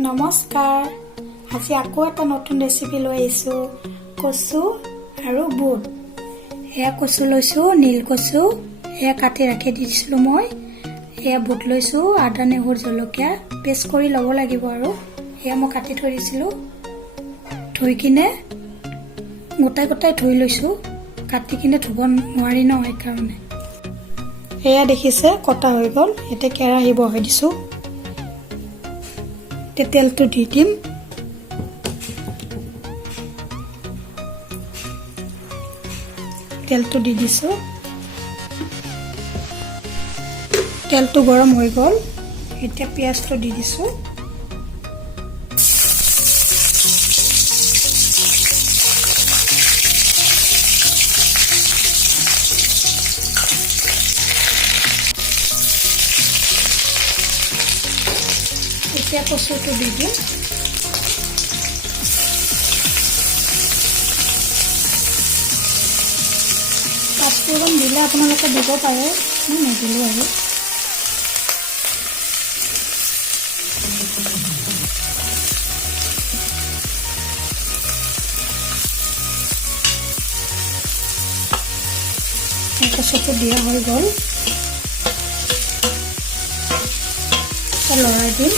নমস্কাৰ আজি আকৌ এটা নতুন ৰেচিপি লৈ আহিছো কচু আৰু বুট এয়া কচু লৈছো নীল কচু এয়া কাটি ৰাখি দিছিলো মই এয়া বুট লৈছো আদা নহৰু জলকীয়া পেষ্ট কৰি লব লাগিব আৰু এয়া মই কাটি থৈ দিছিলো ধুই কিনে গোটাই গোটাই ধুই লৈছো কাটি কিনে ধুব নোৱাৰি ন এই কাৰণে এয়া দেখিছে কটা হৈ গল এতে কেৰাহী বহাই দিছো তেলটো দি দিম তেলটো দি দিছো তেলটো গৰম হৈ গল এতিয়া পিয়াজটো দি দিছো এতিয়া কচুটো দি দিম পাঁচফোৰণ দিলে আপোনালোকে দিব পাৰে মই নিদিলোঁ আৰু কচুটো দিয়া হৈ গ'ল লৰাই দিম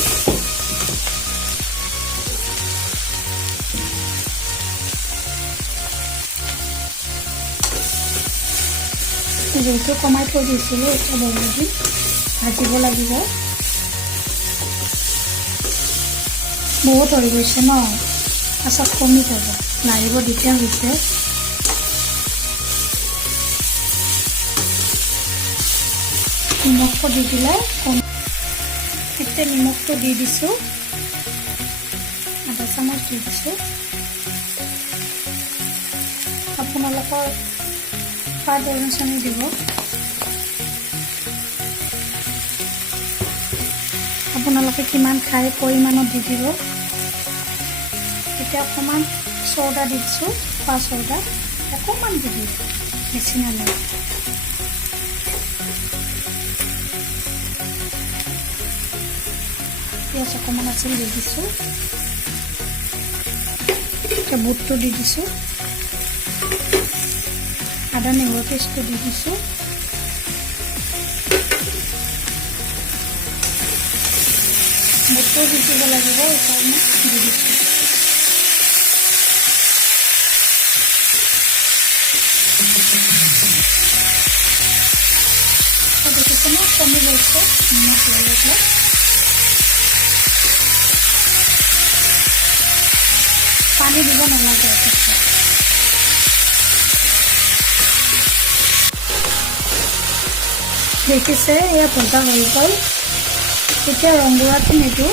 জুইটো কমাই থৈ দিছিলোঁ এতিয়া বনাই দিম ভাজিব লাগিব বহুত হৈ গৈছে ন পাছত কমি যাব লাৰিব দিগদাৰ হৈছে নিমখটো দি দিলে এতিয়া নিমখটো দি দিছোঁ আধা চামুচ দি দিছোঁ আপোনালোকৰ সোৱাদ অনুযায়ী দিব আপোনালোকে কিমান খায় পৰিমাণত দি দিব এতিয়া অকণমান চৌদা দি দিছোঁ খোৱা চৌদা অকণমান দি দিব বেছি নালাগে পিঁয়াজ অকণমান আছিল দি দিছোঁ এতিয়া বুটটো দি দিছোঁ আদা নহৰু পেষ্টটো দি দিছোঁ বুটটো দি দিব লাগিব এইকাৰণে দি দিছোঁ দেখিছেনে কমি গৈছে নিমখ লৈ পানী দিব নালাগে দেখিছে এয়া ভজা হৈ গ'ল এতিয়া ৰংগুড়াটো নিদিওঁ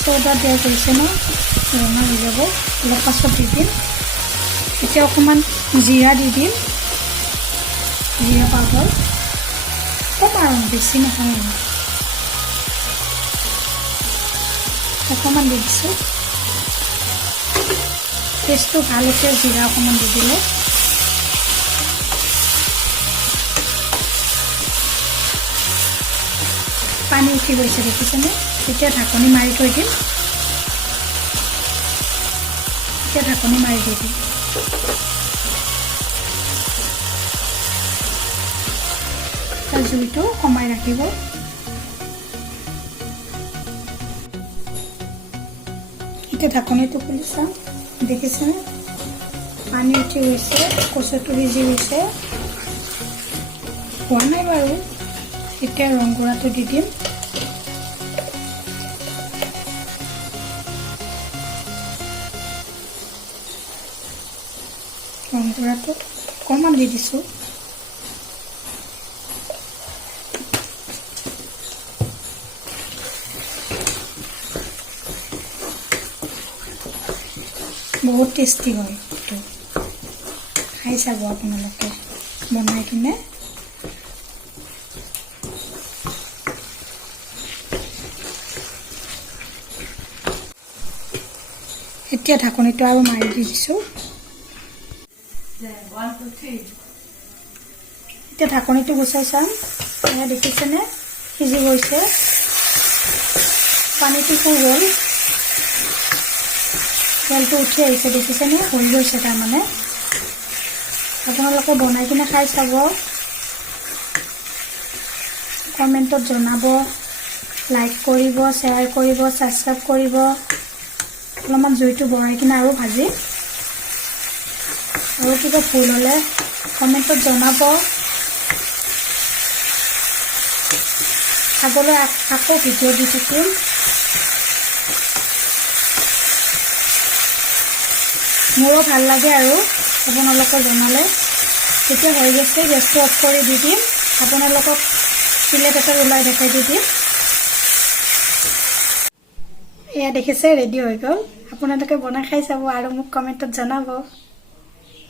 চৌদা দিয়া কৰিছে ন ৰঙা হৈ যাব অলপ পাছত দি দিম এতিয়া অকণমান জিৰা দি দিম জিৰা পাউডাৰ অকণমান বেছি নহয় অকণমান দি দিছোঁ টেষ্টটো ভাল হৈছে জিৰা অকণমান দি দিলে পানী উঠি গৈছে দেখিছেনে এতিয়া ঢাকনি মাৰি থৈ দিম এতিয়া ঢাকনি মাৰি দি দিম তাৰ জুইটো কমাই ৰাখিব এতিয়া ঢাকনিটো খুলি চাম দেখিছেনে পানী উঠি গৈছে কচুটো সিজি গৈছে হোৱা নাই বাৰু এতিয়া ৰংগুড়াটো দি দিম ৰংগুড়াটো অকণমান দি দিছোঁ বহুত টেষ্টি হয় এইটো খাই চাব আপোনালোকে বনাই কিনে এতিয়া ঢাকনিটো আৰু মাৰি দি দিছোঁ এতিয়া ঢাকনিটো গুচাই চাম এয়া দেখিছেনে সিজি গৈছে পানীটো শুই গ'ল তেলটো উঠি আহিছে দেখিছেনে হৈ গৈছে তাৰমানে আপোনালোকে বনাই কিনে খাই চাব কমেণ্টত জনাব লাইক কৰিব শ্বেয়াৰ কৰিব ছাবস্ক্ৰাইব কৰিব অলপমান জুইটো বঢ়াই কিনে আৰু ভাজি আৰু কিবা ভুল হ'লে কমেণ্টত জনাব আগলৈ আকৌ ভিডিঅ' দি থাকিম মোৰো ভাল লাগে আৰু আপোনালোকে জনালে তেতিয়া হৈ গৈছে গেছটো অফ কৰি দি দিম আপোনালোকক প্লেট এটাত ওলাই দেখাই দি দিম এয়া দেখিছে ৰেডি হৈ গ'ল আপোনালোকে বনাই খাই চাব আৰু মোক কমেণ্টত জনাব